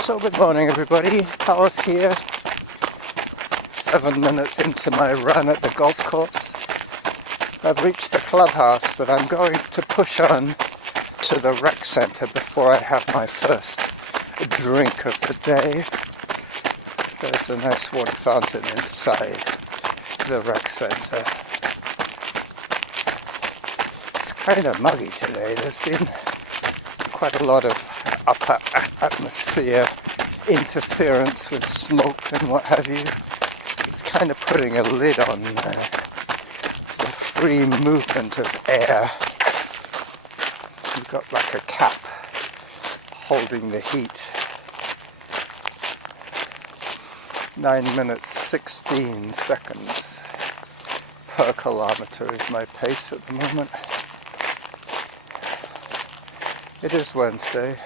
So good morning everybody, Alice here, 7 minutes into my run at the golf course. I've reached the clubhouse, but I'm going to push on to the rec centre before I have my first drink of the day. There's a nice water fountain inside the rec centre. It's kind of muggy today. There's been quite a lot of upper atmosphere interference with smoke and what have you. It's kind of putting a lid on the free movement of air. You've got like a cap holding the heat. 9 minutes 16 seconds per kilometre is my pace at the moment. It is Wednesday.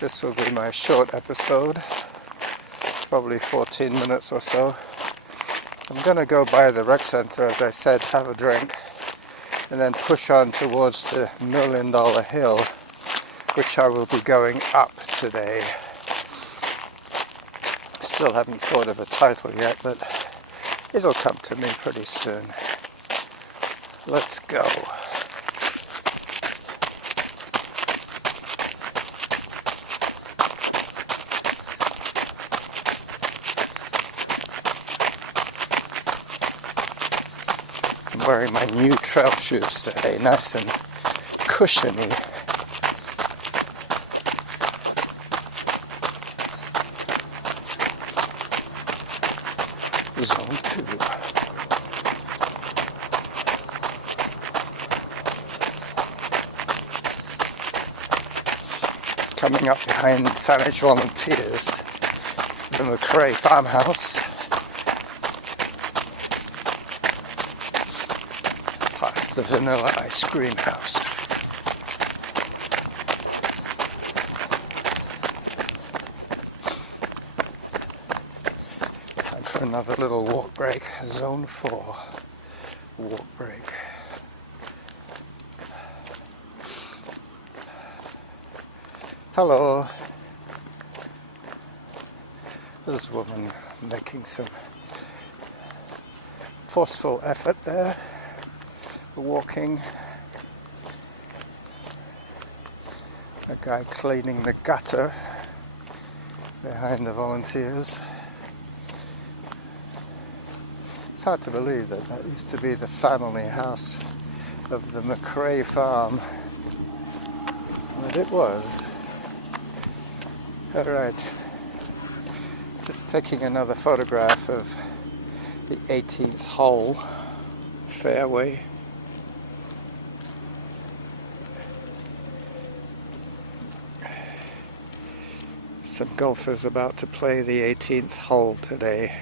This will be my short episode, probably 14 minutes or so. I'm going to go by the rec centre, as I said, have a drink, and then push on towards the $1 Million Hill, which I will be going up today. Still haven't thought of a title yet, but it'll come to me pretty soon. Let's go. I'm wearing my new trail shoes today, nice and cushiony. Zone 2. Coming up behind Sony Volunteers, the McRae farmhouse. Past the vanilla ice cream house. Time for another little walk break. Zone 4 walk break. Hello. This woman making some forceful effort there. Walking. A guy cleaning the gutter behind the volunteers. It's hard to believe that used to be the family house of the McRae farm. But it was. Alright. Just taking another photograph of the 18th hole fairway. Some golfers about to play the 18th hole today.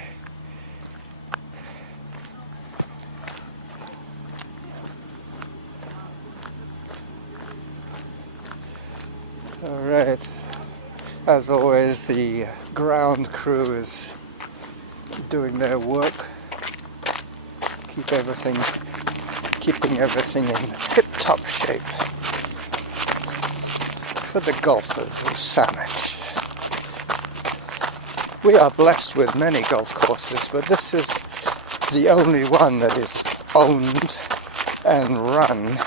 Alright, as always the ground crew is doing their work, keeping everything in tip-top shape for the golfers of Saanich. We are blessed with many golf courses, but this is the only one that is owned and run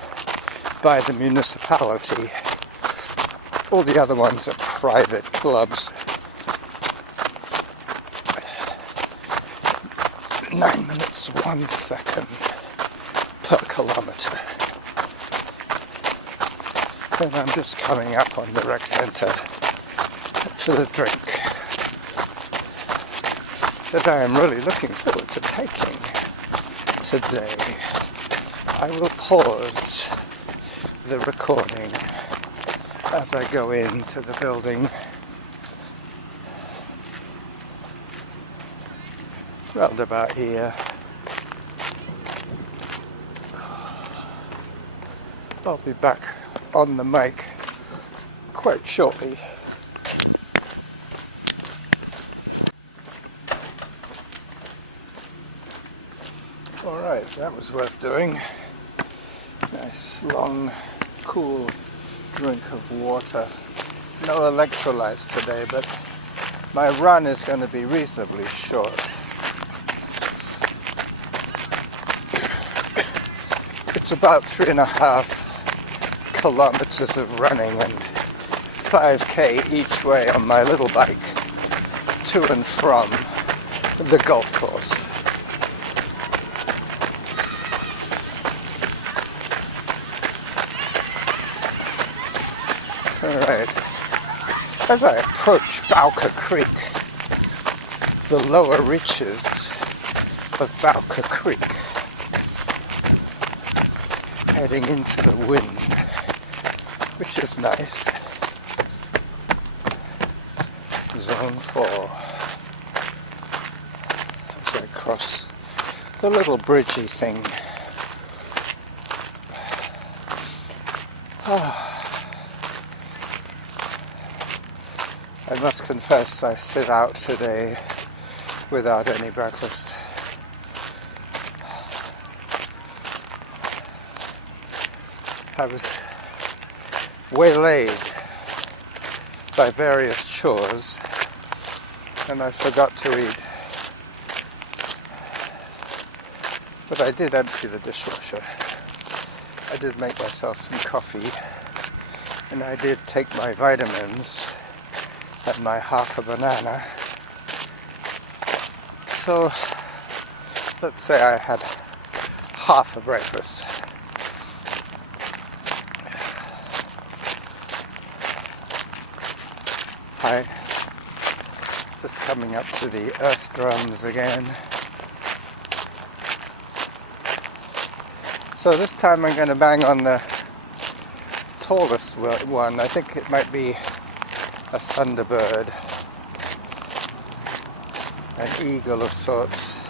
by the municipality. All the other ones are private clubs. 9 minutes 1 second per kilometre. And I'm just coming up on the rec centre for the drink that I am really looking forward to taking today. I will pause the recording as I go into the building. Round about here. I'll be back on the mic quite shortly. Alright, that was worth doing. Nice, long, cool drink of water No electrolytes today, but my run is going to be reasonably short. It's about 3.5 kilometres of running and 5k each way on my little bike to and from the golf course. Alright, as I approach Bowker Creek, the lower reaches of Bowker Creek, heading into the wind, which is nice. Zone 4. As I cross the little bridgey thing. I must confess I sit out today without any breakfast. I was waylaid by various chores and I forgot to eat. But I did empty the dishwasher. I did make myself some coffee and I did take my vitamins and my half a banana. So let's say I had half a breakfast. Hi, just coming up to the earth drums again. So this time I'm going to bang on the tallest one. I think it might be a thunderbird, an eagle of sorts.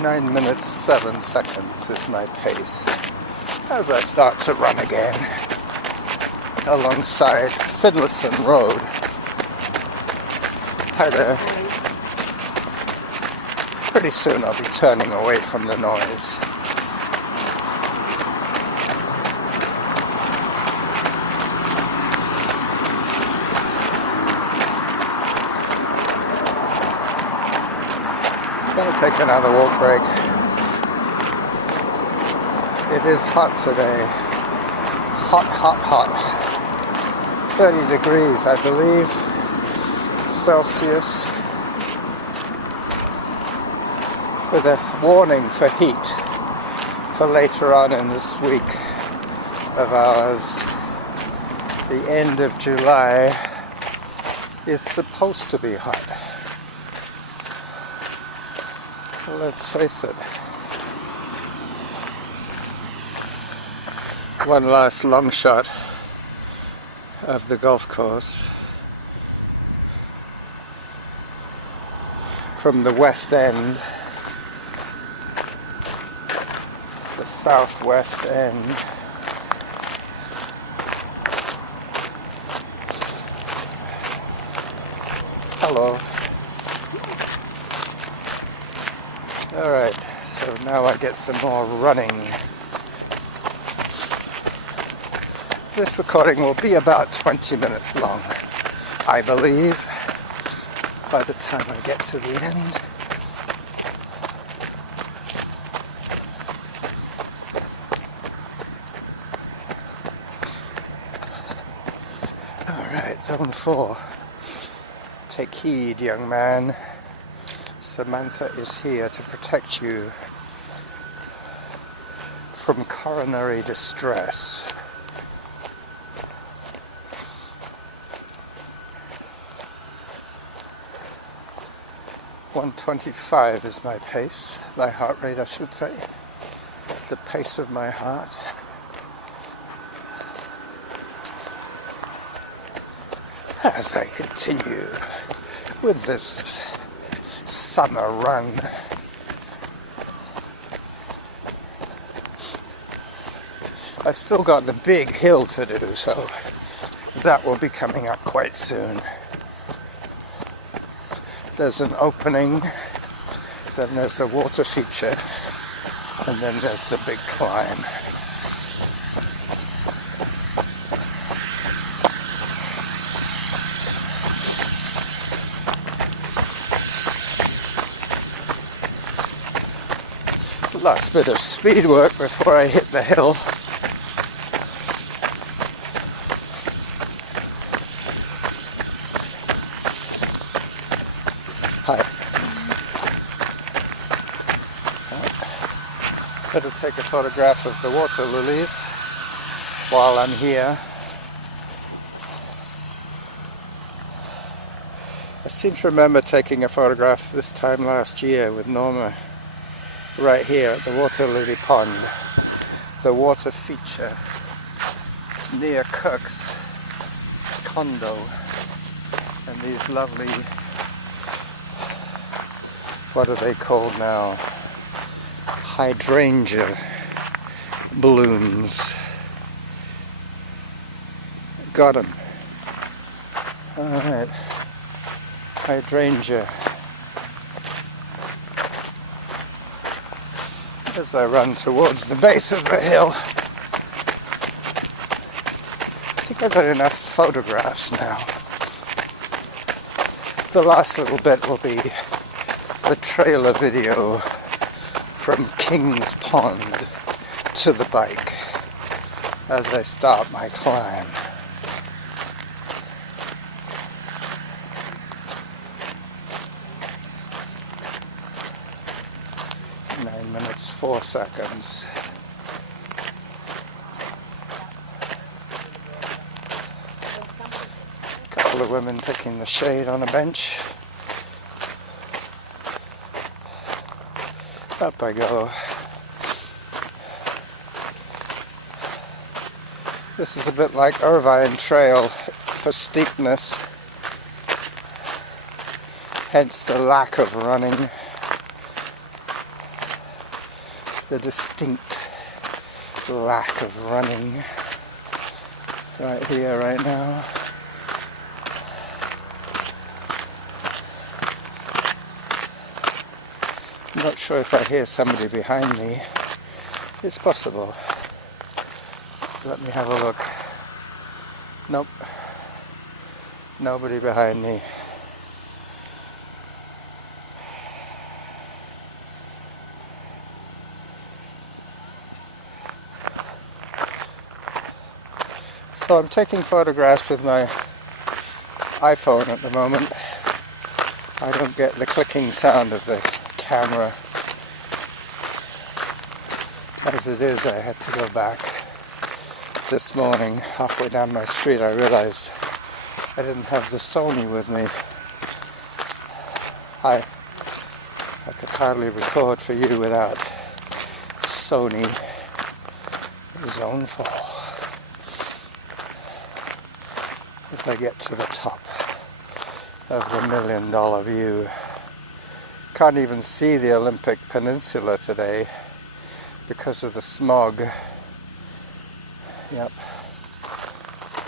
Nine minutes 7 seconds is my pace as I start to run again alongside Finlayson Road. Pretty soon I'll be turning away from the noise. Gonna take another walk break. It is hot today. Hot, hot, hot. 30 degrees, I believe, Celsius. With a warning for heat for later on in this week of ours. The end of July is supposed to be hot. Let's face it. One last long shot of the golf course from the west end, the southwest end. Hello. Alright, so now I get some more running. This recording will be about 20 minutes long, I believe, by the time I get to the end. Alright, zone 4. Take heed, young man. Samantha is here to protect you from coronary distress. .125 is my pace, my heart rate I should say, the pace of my heart. As I continue with this summer run. I've still got the big hill to do, so That will be coming up quite soon. There's an opening, then there's a water feature, and then there's the big climb. Last bit of speed work before I hit the hill. Hi. Better take a photograph of the water lilies while I'm here. I seem to remember taking a photograph this time last year with Norma. Right here at the water lily pond, the water feature near Kirk's condo, and these lovely, what are they called now, hydrangea blooms. Got them. Alright, hydrangea. As I run towards the base of the hill. I think I've got enough photographs now. The last little bit will be the trailer video from King's Pond to the bike as I start my climb. Minutes 4 seconds. A couple of women taking the shade on a bench. Up I go. This is a bit like Irvine Trail for steepness, hence the lack of running. The distinct lack of running right here, right now. I'm not sure if I hear somebody behind me. It's possible. Let me have a look. Nope. Nobody behind me. So I'm taking photographs with my iPhone at the moment. I don't get the clicking sound of the camera. As it is, I had to go back this morning. Halfway down my street I realized I didn't have the Sony with me. I could hardly record for you without Sony Zone 4. As I get to the top of the $1 million view. Can't even see the Olympic Peninsula today because of the smog. Yep.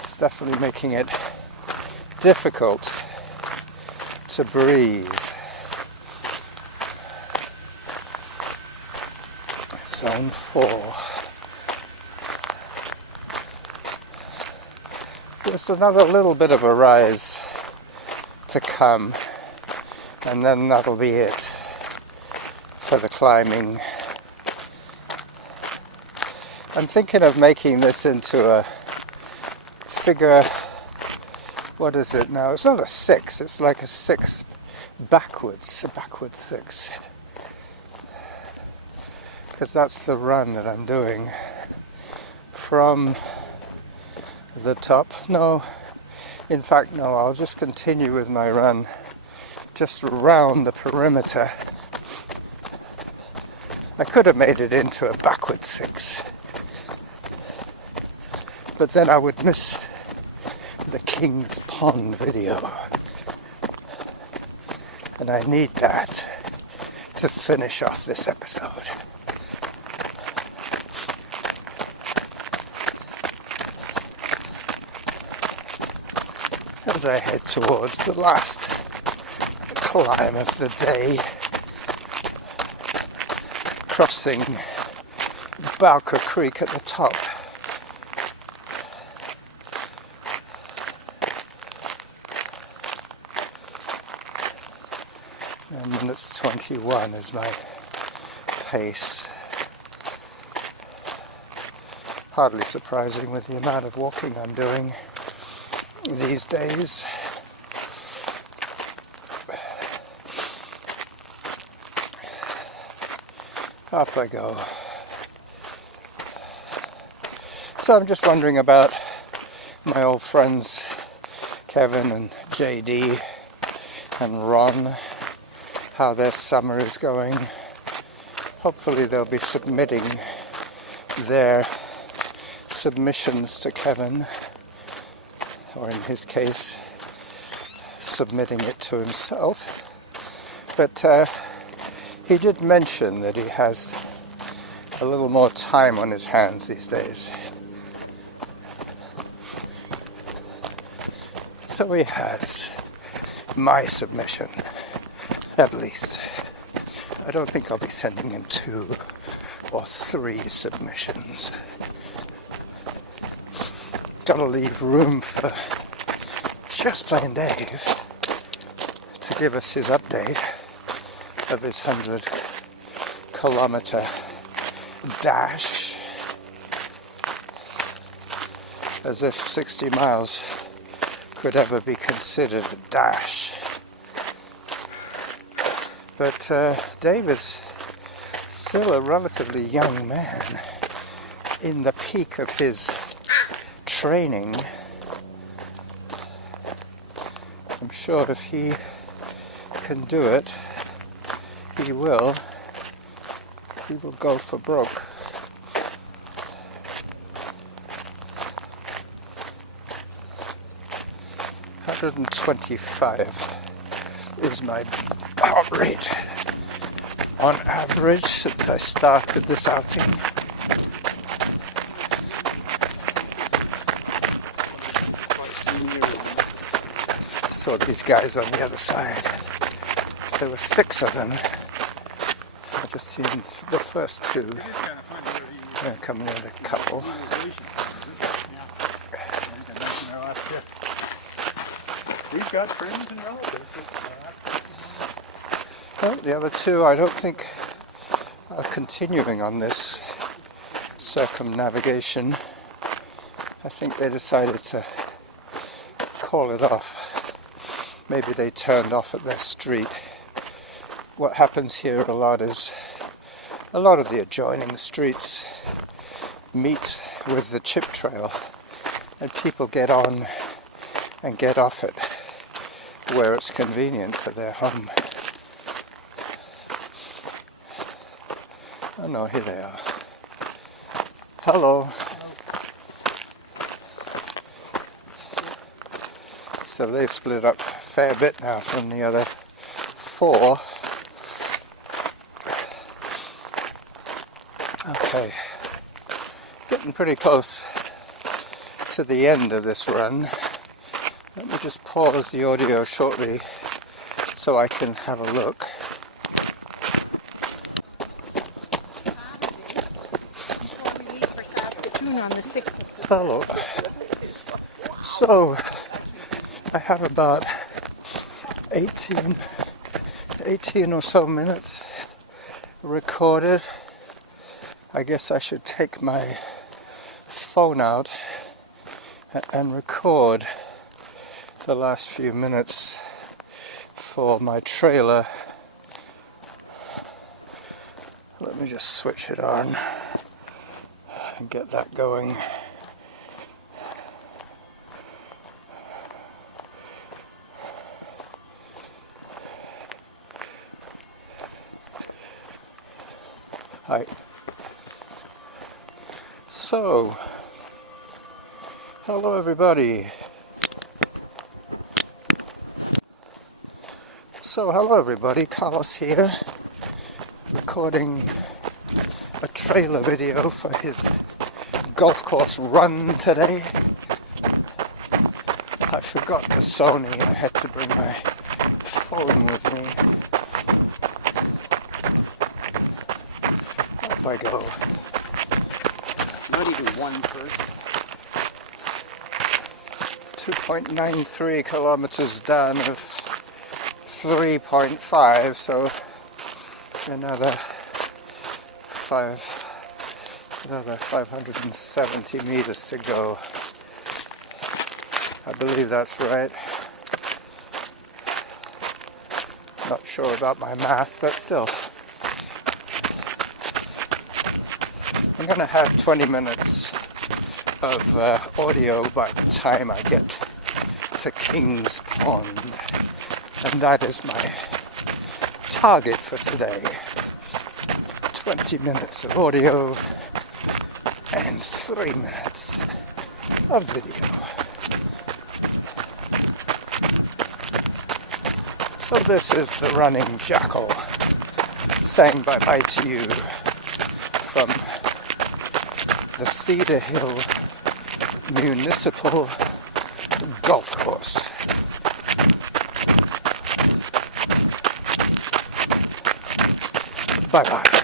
It's definitely making it difficult to breathe. Zone 4. Just another little bit of a rise to come, and then that'll be it for the climbing. I'm thinking of making this into a figure, what is it now? It's not a 6, it's like a 6 backwards, a backward 6. Because that's the run that I'm doing from the top. No, in fact no, I'll just continue with my run just around the perimeter. I could have made it into a backward 6, but then I would miss the King's Pond video, and I need that to finish off this episode. as I head towards the last climb of the day, crossing Bowker Creek at the top. And minutes 21 is my pace. Hardly surprising with the amount of walking I'm doing these days. Up I go. So I'm just wondering about my old friends Kevin and JD and Ron, how their summer is going. Hopefully they'll be submitting their submissions to Kevin, or in his case submitting it to himself. But he did mention that he has a little more time on his hands these days. So he has my submission, at least. I don't think I'll be sending him 2 or 3 submissions. Gotta leave room for Just Plain Dave to give us his update of his 100-kilometre dash. As if 60 miles could ever be considered a dash. But Dave is still a relatively young man in the peak of his training. I'm sure if he can do it, he will go for broke. $125 is my heart rate on average since I started this outing. Saw these guys on the other side. There were 6 of them. I've just seen the first 2. They're coming with a couple. We've got friends and relatives. Well, the other 2 I don't think are continuing on this circumnavigation. I think they decided to call it off. Maybe they turned off at their street. What happens here a lot is a lot of the adjoining streets meet with the chip trail, and people get on and get off it where it's convenient for their home. Oh no, here they are. Hello. So they've split up a fair bit now from the other 4. Okay, getting pretty close to the end of this run. Let me just pause the audio shortly so I can have a look. Hello. So, I have about 18 or so minutes recorded. I guess I should take my phone out and record the last few minutes for my trailer. Let me just switch it on and get that going. Hi. So, hello everybody. Carlos here, recording a trailer video for his golf course run today. I forgot the Sony. I had to bring my phone with me. Up I go. Not even one person. 2.93 kilometers down of 3.5, so another 570 meters to go. I believe that's right. Not sure about my math, but still. I'm going to have 20 minutes of audio by the time I get to King's Pond, and that is my target for today. 20 minutes of audio and 3 minutes of video. So this is the Running Jackal saying bye-bye to you from the Cedar Hill Municipal Golf Course. Bye-bye.